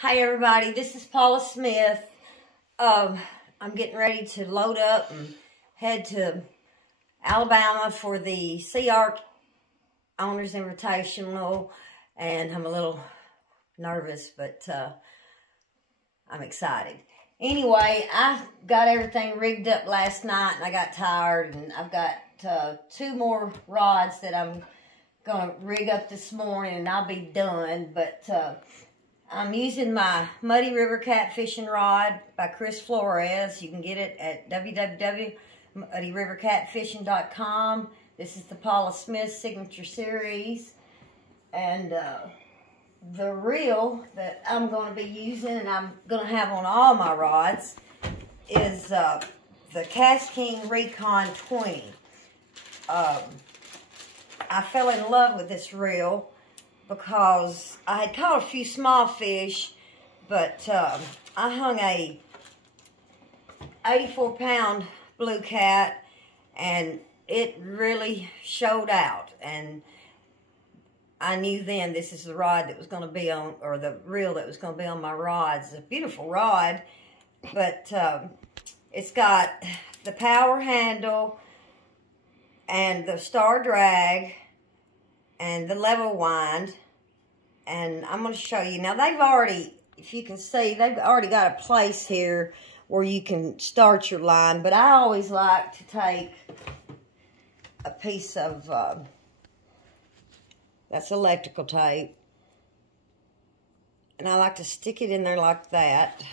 Hi everybody, this is Paula Smith. I'm getting ready to load up and head to Alabama for the Sea Arc Owners Invitational, and I'm a little nervous, but I'm excited. Anyway, I got everything rigged up last night and I got tired, and I've got 2 more rods that I'm going to rig up this morning and I'll be done, but I'm using my Muddy River Catfishing Rod by Chris Flores. You can get it at www.muddyrivercatfishing.com. This is the Paula Smith Signature Series. And the reel that I'm going to be using and I'm going to have on all my rods is the Cast King Recon 20. I fell in love with this reel because I had caught a few small fish, but I hung a 84-pound blue cat, and it really showed out. And I knew then this is the rod that was going to be on, or the reel that was going to be on my rods. It's a beautiful rod, but it's got the power handle and the star drag and the level wind, and I'm going to show you. Now, they've already, if you can see, they've already got a place here where you can start your line, but I always like to take a piece of, that's electrical tape, and I like to stick it in there like that,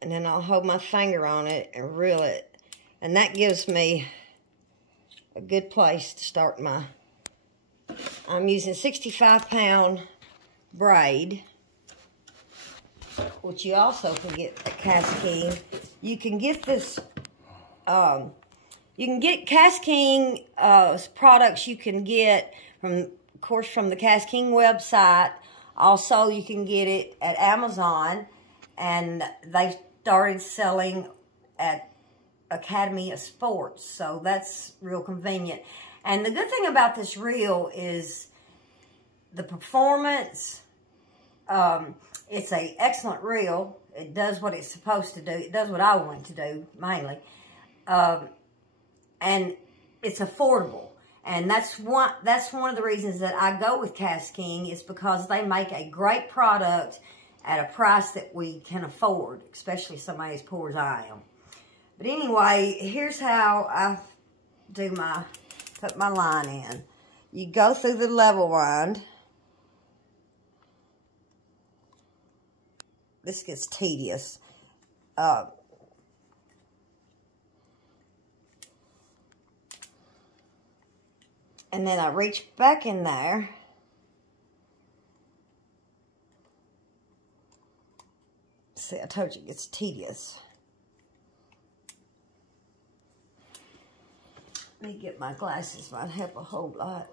and then I'll hold my finger on it and reel it, and that gives me a good place to start my, I'm using 65-pound braid, which you also can get at Cast King. You can get this, you can get Cast King products you can get from, of course, from the Cast King website. Also, you can get it at Amazon, and they started selling at Academy of Sports, so that's real convenient. And the good thing about this reel is the performance. It's an excellent reel. It does what it's supposed to do. It does what I want it to do, mainly. And it's affordable. And that's one of the reasons that I go with Cast King, is because they make a great product at a price that we can afford, especially somebody as poor as I am. But anyway, here's how I do put my line in. You go through the level wind. This gets tedious. And then I reach back in there. See, I told you it gets tedious. Let me get my glasses, might help a whole lot.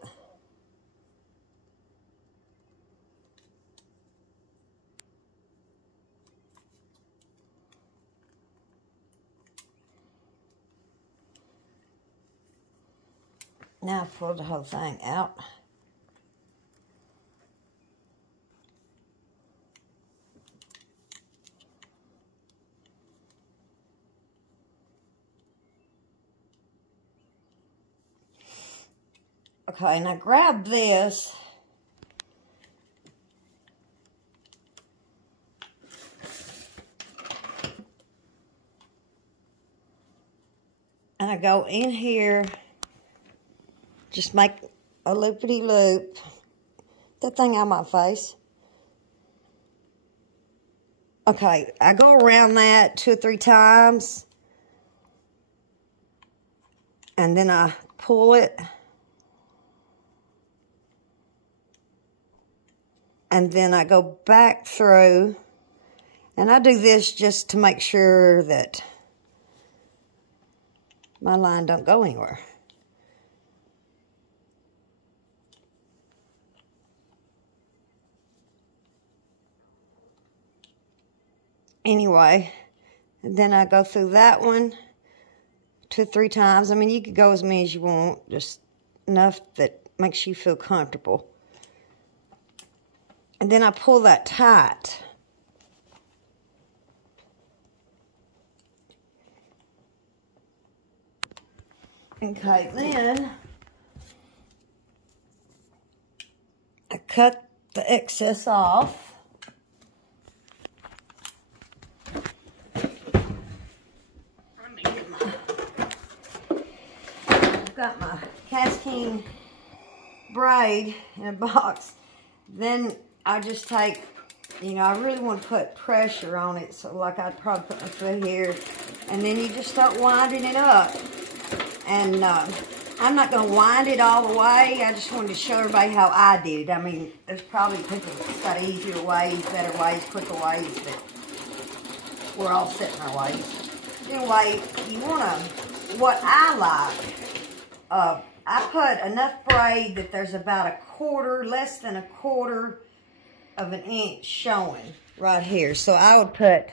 Now I pull the whole thing out. Okay, now grab this. And I go in here, just make a loopity-loop. That thing out of my face. Okay, I go around that 2 or 3 times. And then I pull it. And then I go back through, and I do this just to make sure that my line don't go anywhere. Anyway, and then I go through that one 2 or 3 times. I mean, you could go as many as you want, just enough that makes you feel comfortable. And then I pull that tight. Okay, then I cut the excess off. I've got my casting braid in a box. Then I just take, you know, I really want to put pressure on it, so like I'd probably put my foot here, and then you just start winding it up. And I'm not going to wind it all the way. I just wanted to show everybody how I did. I mean, there's probably people that's got easier ways, better ways, quicker ways, but we're all set in our ways. Anyway, you want to, what I like, I put enough braid that there's about a quarter, less than a quarter of an inch showing right here. So I would put,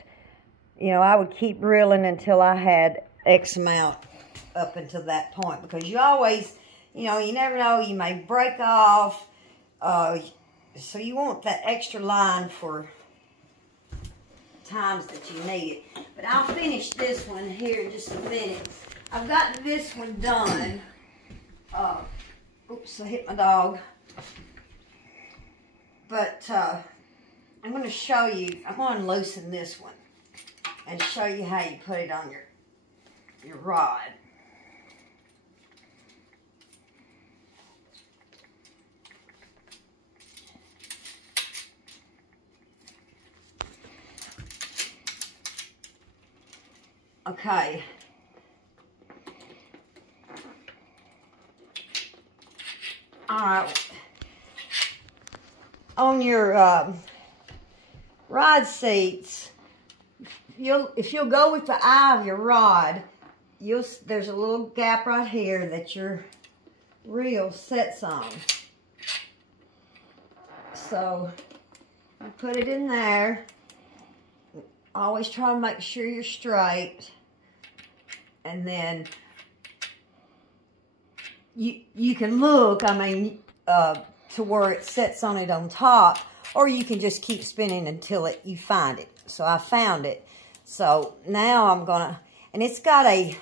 you know, I would keep reeling until I had X amount up until that point, because you always, you know, you never know, you may break off, so you want that extra line for times that you need it. But I'll finish this one here in just a minute. I've got this one done. Oops, I hit my dog. But I'm going to show you, I'm going to loosen this one and show you how you put it on your rod. Okay. All right. On your rod seats, if you'll go with the eye of your rod, there's a little gap right here that your reel sets on. So you put it in there. Always try to make sure you're straight. And then you can look, I mean, to where it sets on it on top, or you can just keep spinning until you find it. So I found it. So now I'm gonna, and it's got a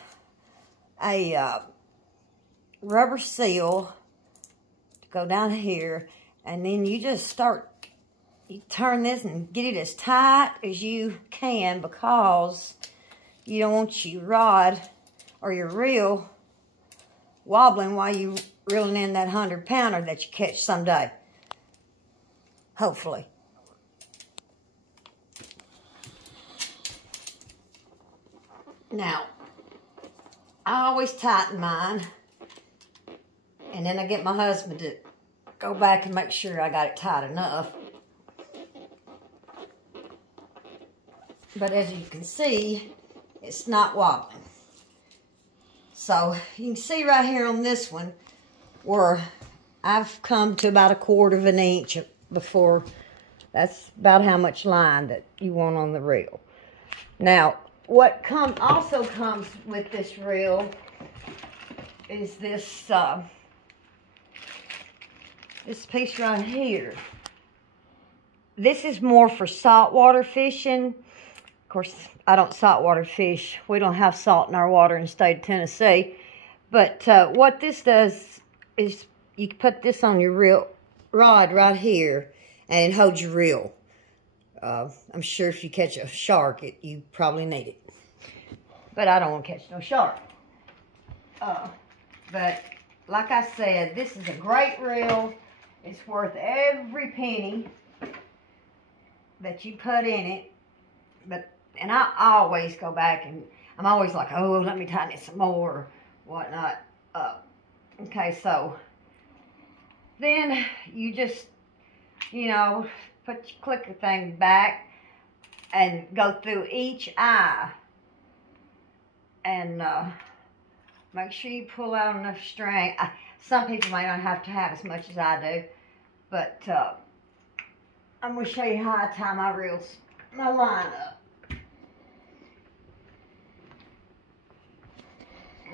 rubber seal to go down here, and then you just start, you turn this and get it as tight as you can, because you don't want your rod or your reel wobbling while you reeling in that 100-pounder that you catch someday. Hopefully. Now, I always tighten mine, and then I get my husband to go back and make sure I got it tight enough. But as you can see, it's not wobbling. So you can see right here on this one where I've come to about a quarter of an inch before. That's about how much line that you want on the reel. Now, what also comes with this reel is this this piece right here. This is more for saltwater fishing. Of course, I don't saltwater fish. We don't have salt in our water in the state of Tennessee. But what this does is you put this on your reel rod right here, and it holds your reel. I'm sure if you catch a shark, you probably need it. But I don't want to catch no shark. But like I said, this is a great reel. It's worth every penny that you put in it. And I always go back, and I'm always like, oh, let me tighten it some more or whatnot. Okay, so then you just, you know, put your clicker thing back and go through each eye. And make sure you pull out enough string. Some people may not have to have as much as I do, but I'm going to show you how I tie my reels, my line up.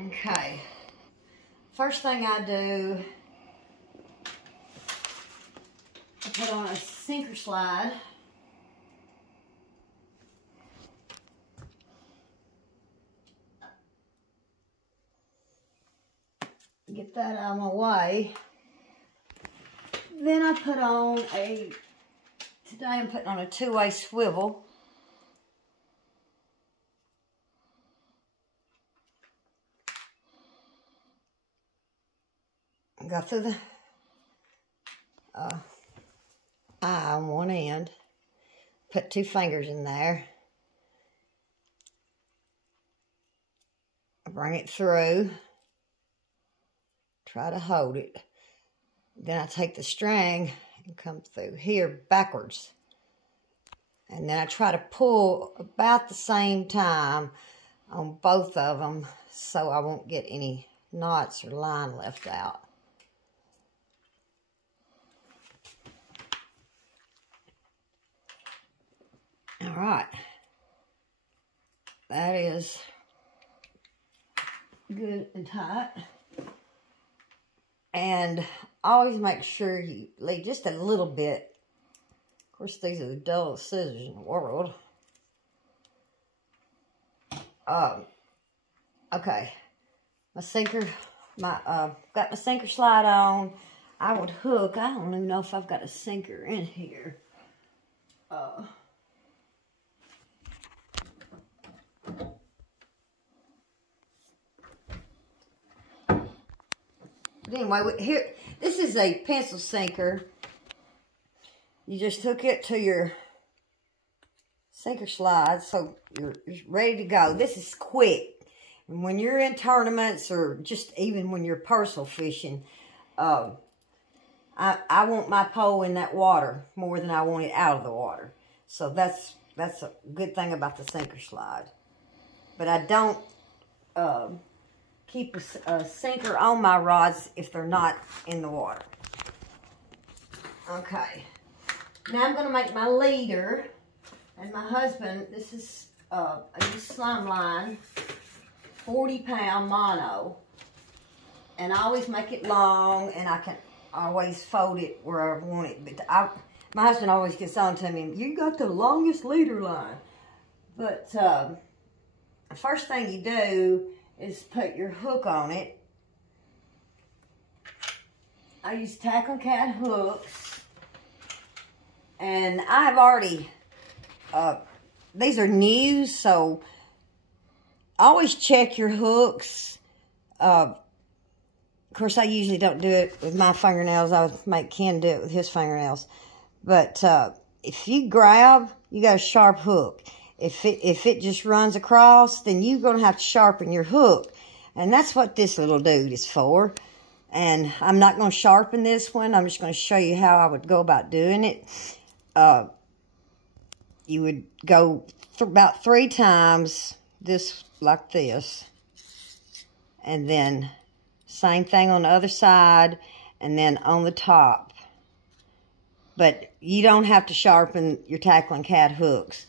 Okay, first thing I do put on a sinker slide. Get that out of my way. Then I put on today I'm putting on a 2-way swivel. Go through the eye on one end. Put 2 fingers in there. Bring it through. Try to hold it. Then I take the string and come through here backwards. And then I try to pull about the same time on both of them so I won't get any knots or line left out. All right. That is good and tight. And always make sure you leave just a little bit. Of course, these are the dullest scissors in the world. Okay. My sinker, got my sinker slide on. I would hook. I don't even know if I've got a sinker in here. But anyway, here, this is a pencil sinker. You just hook it to your sinker slide so you're ready to go. This is quick. And when you're in tournaments or just even when you're personal fishing, I want my pole in that water more than I want it out of the water. So that's a good thing about the sinker slide. But I don't keep a sinker on my rods if they're not in the water. Okay. Now I'm going to make my leader. And my husband, this is a slime line, 40-pound mono. And I always make it long, and I can always fold it where I want it. But my husband always gets on to me, you got the longest leader line. But the first thing you do is put your hook on it. I use tackle cat hooks. And I've already, these are new, so always check your hooks. Of course, I usually don't do it with my fingernails. I would make Ken do it with his fingernails. But if you grab, you got a sharp hook. If it just runs across, then you're going to have to sharpen your hook. And that's what this little dude is for. And I'm not going to sharpen this one. I'm just going to show you how I would go about doing it. You would go about 3 times this like this. And then same thing on the other side. And then on the top. But you don't have to sharpen your tackling cat hooks.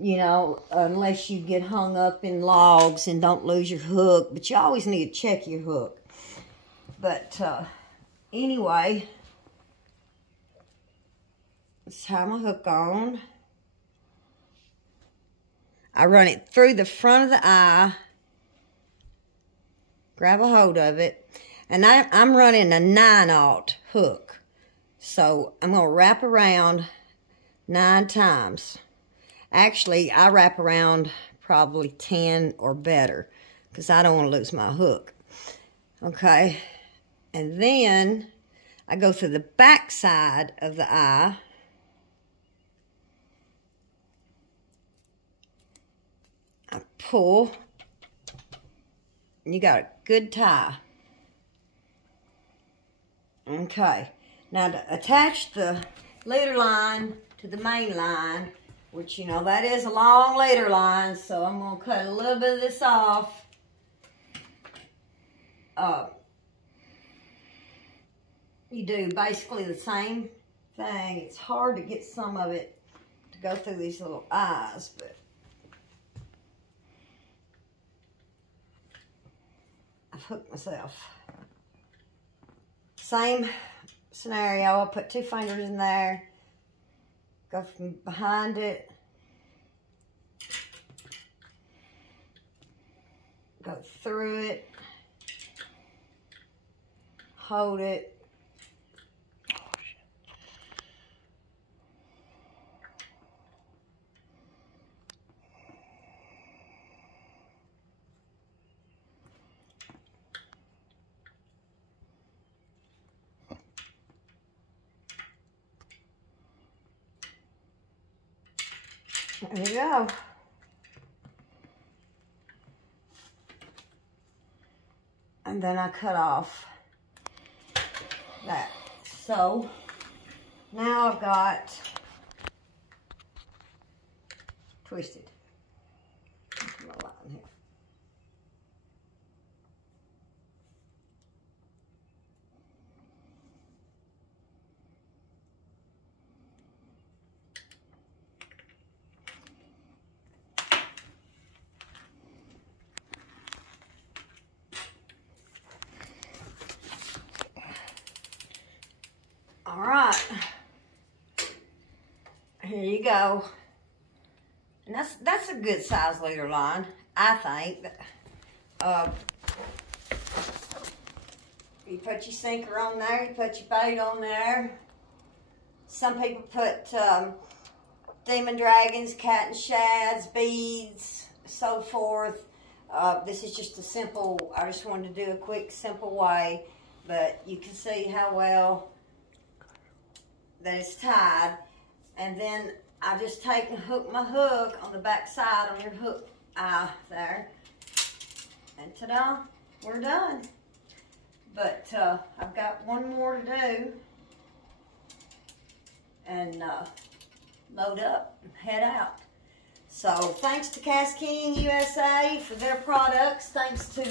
You know, unless you get hung up in logs and don't lose your hook. But you always need to check your hook. But anyway, let's tie my hook on. I run it through the front of the eye. Grab a hold of it. And I'm running a 9/0 hook. So I'm going to wrap around 9 times. Actually, I wrap around probably 10 or better because I don't want to lose my hook. Okay. And then I go through the back side of the eye. I pull. And you got a good tie. Okay. Now to attach the leader line to the main line, which, you know, that is a long leader line, so I'm going to cut a little bit of this off. You do basically the same thing. It's hard to get some of it to go through these little eyes, but I've hooked myself. Same scenario, I put 2 fingers in there, go from behind it, go through it, hold it, there you go. And then I cut off that. So now I've got twisted. Put my line here. All right, here you go. And that's a good size leader line, I think. You put your sinker on there, you put your bait on there. Some people put demon dragons, cat and shads, beads, so forth. This is just a simple, I just wanted to do a quick, simple way, but you can see how well that it's tied. And then I just take and hook my hook on the back side on your hook eye there, and ta-da, we're done. But I've got one more to do, and load up and head out. So thanks to Cast King USA for their products. Thanks to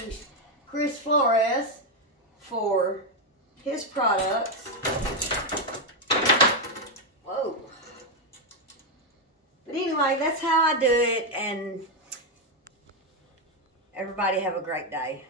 Chris Flores for his products. Whoa. But anyway, that's how I do it, and everybody have a great day.